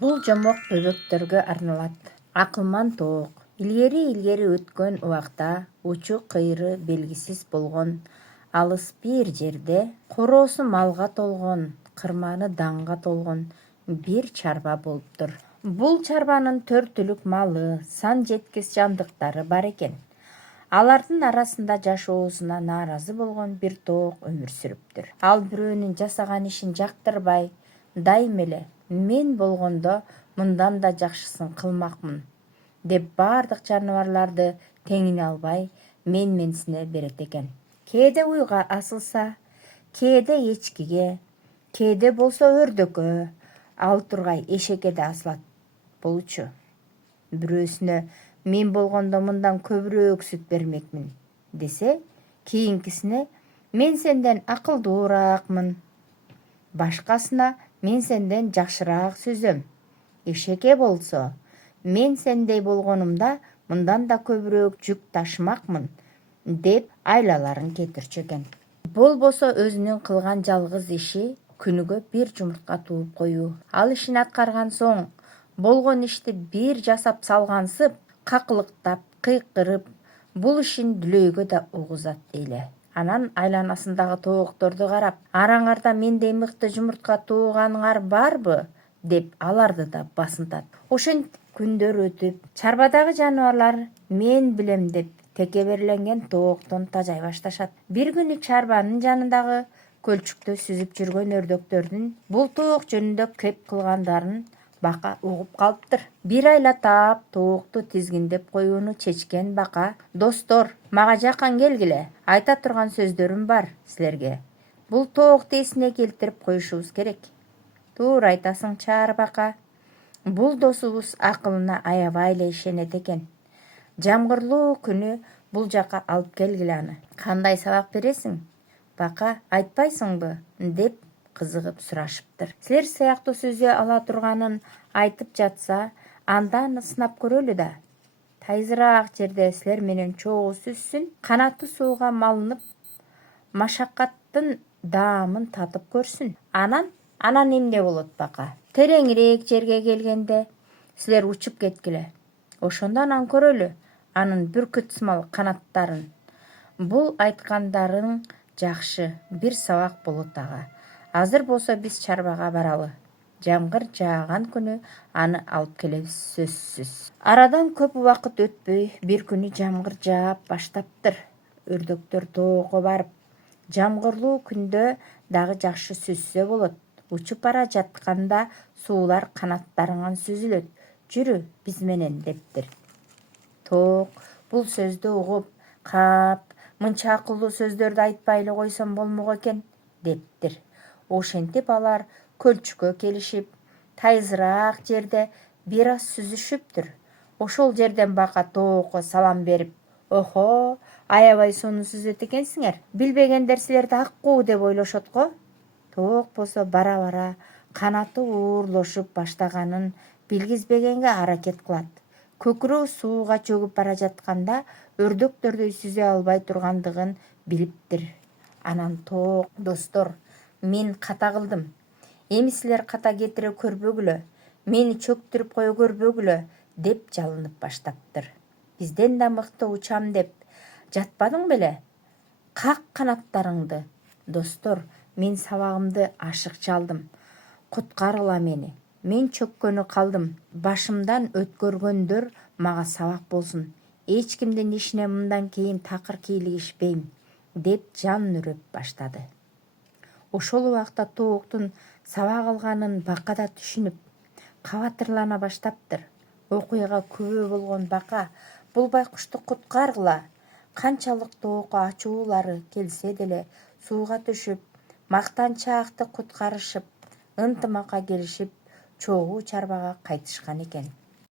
Бул жомок бөбөктөргө арналат. Акылман тоок. Илгери өткөн убакта учу кыйры белгисиз болгон алыс бир жерде короосу малга толгон, кырманы даңга толгон бир чарба болуптур. Бул чарбанын 4 түлүк малы, сан жеткис жандыктары бар экен. Алардын арасында жашоосуна нааразы болгон бир тоок өмүр сүрүптүр. Ал бирөөнүн жасаган ишин жактырбай, дайым эле мен болгондо мындан да жакшысын кылмакмын деп бардык жаныбарларды теңине албай менменсине берет экен. Кээде уйга асылса, кээде эчкиге, кээде болсо өрдөккө, ал тургай эшекке асылат болчу. Бирөөсүнө мен болгондо мындан көбүрөөк сүт бермекмин десе, кийинкисине мен сенден акылдуураакмын, башкасына мен сенден жакшыраак сүзөм. Эшекке болсо, мен сендей болгонумда мындан да көбүрөөк жүк ташымакмын деп айлаларын кетирчү экен. Болбосо өзүнүн кылган жалгыз иши күнүгө бир жумуртка тууп коюу. Ал ишин аткарган соң болгон ишти бир жасап салгансып, какылыктап, кыйкырып, бул ишин дүлөйгө да угузат эле. Анан айланасындагы тоокторду карап, араңарда мендей мыкты жумуртка тууганыңар барбы деп аларды да басынтат. Ошентип күндөр өтүп, чарбадагы жаныбарлар мен билем деп текеберленген тооктон тажай башташат. Бир күнү чарбанын жанындагы көлчүктө сүзүп жүргөн өрдөктөрдүн бул тоок жөнүндө кеп кылгандарын бака угуп калыптыр. Бир айла таап, тоокту тизгиндеп коюуну чечкен бака: "Достор, мага жакын келгиле. Айта турган сөздөрүм бар силерге. Бул тоокту эсине келтирип коюшубуз керек." "Туура айтасың, чарбака." Бул досубуз акылына аябай эле ишенет экен. "Жамгырлуу күнү бул жака алып келгиле аны. Кандай сабак бересиң, бака, айтпайсыңбы?" деп кызыгып сурашыптыр. Силер сыяктуу сүзө ала турганын айтып жатса, анда аны сынап көрөлү да. Тайзыраак жерде силер менен чогуу сүзсүн, канаты сууга малынып, машакаттын даамын татып көрсүн. Анан эмне болот бака? Тереңирээк жерге келгенде силер учуп кеткиле. Ошондо анан көрөлү анын бүркүтсымал канаттарын. Бул айткандарың жакшы, бир сабак болот ага. Азыр болсо биз чарбага баралы. Жамгыр жааган күнү аны алып келебиз сөзсүз. Арадан көп убакыт өтпөй, бир күнү жамгыр жаап баштаптыр. Өрдөктөр тоого барып, жамгырлуу күндө дагы жакшы сүзсө болот. Учуп бара жатканда суулар канаттарыңан сүзүлөт. Жүрү биз менен дептир. Тоок бул сөздү угуп, "Кап, мынча акылдуу сөздөрдү айтпай эле койсом болмок экен" дептир. Ошентип алар көлчүккө келишип, тайзыраак жерде бир аз сүзүшүптүр. Ошол жерден бака тоокко салам берип: "Охо, аябай сонун сүзөт экенсиңер. Билбегендер силерди аккуу деп ойлошот го." Тоок болсо бара-бара канаты уурлошуп баштаганын билгизбегенге аракет кылат. Көкүрөө сууга чөгүп бара жатканда өрдөктөрдөй сүзө албай тургандыгын билиптир. Анан тоок: "Достор, мен ката кылдым. Эми силер ката кетире көрбөгүлө, мени чөктүрүп кое көрбөгүлө" деп жалынып баштаптыр. "Бизден да мыкты учам деп жатпадың беле? Как канаттарыңды. Достор, мен сабагымды ашыкча алдым. Куткаргыла мени. Мен чөккөнү калдым. Башымдан өткөргөндөр мага сабак болсун. Эч кимдин ишине мындан кийин такыр кийлигишпейм" деп жан үрөп баштады. Ошол убакта тооктун сабак алганын бака да түшүнүп, кабатырлана баштаптыр. Окуяга күбө болгон бака бул байкушту куткаргыла, канчалык тоокко ачуулары келсе деле сууга түшүп, мактанчаакты куткарышып, ынтымакка келишип, чогуу чарбага кайтышкан экен.